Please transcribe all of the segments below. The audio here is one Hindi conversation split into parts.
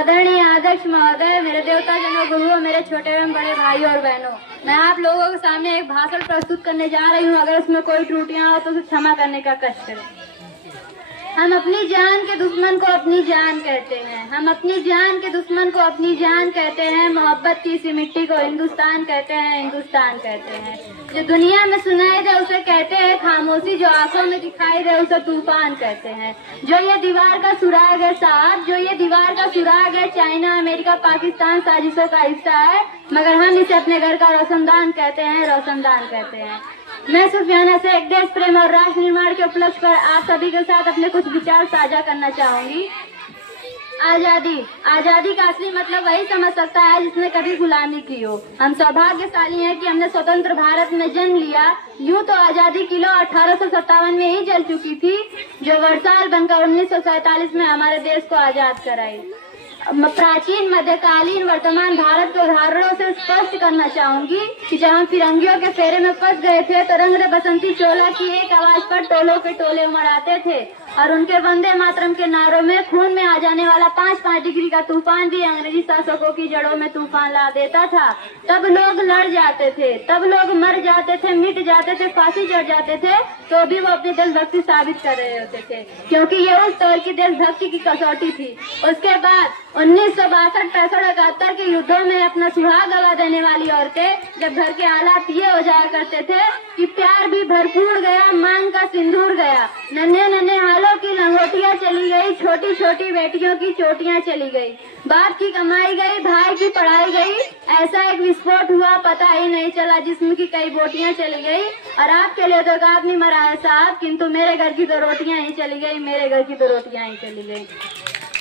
आदरणीय अध्यक्ष महोदय, मेरे देवता जनों, गुरुओं, मेरे छोटे एवं बड़े भाई और बहनों, मैं आप लोगों के सामने एक भाषण प्रस्तुत करने जा रही हूँ। अगर उसमें कोई त्रुटियां हो तो उसे क्षमा करने का कष्ट करें। हम अपनी जान के दुश्मन को अपनी जान कहते हैं। हम अपनी जान के दुश्मन को अपनी जान कहते हैं। मोहब्बत की इसी मिट्टी को हिंदुस्तान कहते हैं, हिंदुस्तान कहते हैं। जो दुनिया में सुनाई दे उसे कहते हैं खामोशी, जो आंखों में दिखाई दे उसे तूफान कहते हैं। जो ये दीवार का सुराग है साहब, जो ये दीवार का सुराग है, चाइना, अमेरिका, पाकिस्तान साजिशों का हिस्सा है, मगर हम इसे अपने घर का रोशनदान कहते हैं, रोशनदान कहते हैं। मैं सुफियाना से एक देश प्रेम और राष्ट्र निर्माण के उपलक्ष्य पर आप सभी के साथ अपने कुछ विचार साझा करना चाहूंगी। आजादी का असली मतलब वही समझ सकता है जिसने कभी गुलामी की हो। हम सौभाग्यशाली हैं कि हमने स्वतंत्र भारत में जन्म लिया। यूं तो आजादी किलो 1857 में ही जल चुकी थी, जो वर्षाल बनकर 1947 में हमारे देश को आजाद कराई। प्राचीन, मध्यकालीन, वर्तमान भारत के उदाहरणों से स्पष्ट करना चाहूंगी कि जब हम फिरंगियों के फेरे में फंस गए थे तो रंग बसंती चोला की एक आवाज पर टोलों के टोले उमड़ आते थे और उनके वंदे मातरम के नारों में खून में आ जाने वाला 5-5 डिग्री का तूफान भी अंग्रेजी शासकों की जड़ों में तूफान ला देता था। तब लोग लड़ जाते थे, तब लोग मर जाते थे, मिट जाते थे, फांसी चढ़ जाते थे, तो भी वो अपनी देशभक्ति साबित कर रहे होते थे, क्योंकि ये उस दौर की देशभक्ति की कसौटी थी। उसके बाद 1962, 65, 71 के युद्धों में अपना सुहाग गवा देने वाली औरतें, जब घर के हालात ये हो जाया करते थे कि प्यार भी भरपूर गया, मांग का सिंदूर गया, नन्हे नन्हे हालों की लंगोटियां चली गई, छोटी छोटी बेटियों की चोटियां चली गई, बाप की कमाई गई, भाई की पढ़ाई गई, ऐसा एक विस्फोट हुआ पता ही नहीं चला, जिसमें की कई बोटियां चली गई। और आपके लिए तो आप नहीं मरा है साहब, किंतु मेरे घर की तो रोटियां ही चली गई, मेरे घर की तो रोटियां ही चली गई।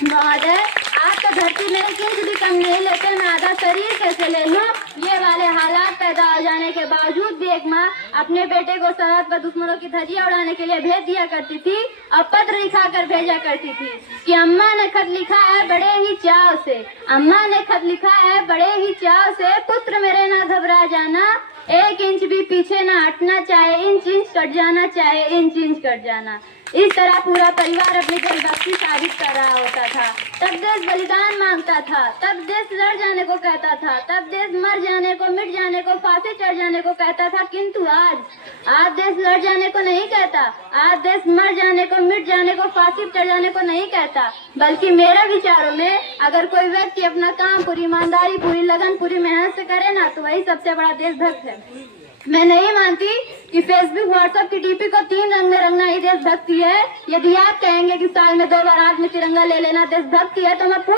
महोदय, आप तो धरती में एक इंच भी कम नहीं लेते, मैं आधा शरीर कैसे ले लूं? ये वाले हालात पैदा हो जाने के बावजूद भी एक माँ अपने बेटे को सरहद पर दुश्मनों की धज्जियां उड़ाने के लिए भेज दिया करती थी और पत्र लिखा कर भेजा करती थी कि अम्मा ने खत लिखा है बड़े ही चाव से, अम्मा ने खत लिखा है बड़े ही चाव से, पुत्र मेरे ना घबरा जाना, एक इंच भी पीछे ना हटना, चाहे इंच इंच कट जाना, चाहे इंच इंच कट जाना। इस तरह पूरा परिवार अपनी देशभक्ति साबित कर रहा होता था। तब देश बलिदान मांगता था, तब देश लड़ जाने को कहता था, तब देश मर जाने को, मिट जाने को, फांसी चढ़ जाने को कहता था, किंतु आज देश लड़ जाने को नहीं कहता, आज देश मर जाने को, मिट जाने को, फांसी चढ़ जाने को नहीं कहता, बल्कि मेरे विचारों में अगर कोई व्यक्ति अपना काम पूरी ईमानदारी, पूरी लगन, पूरी मेहनत से करे ना, तो वही सबसे बड़ा देशभक्त है। मैं नहीं मानती कि फेसबुक, व्हाट्सएप की डीपी को 3 रंग में रंगना ही देशभक्ति है। यदि आप कहेंगे कि साल में 2 बार हाथ में तिरंगा ले लेना देशभक्ति है, तो मैं पूछ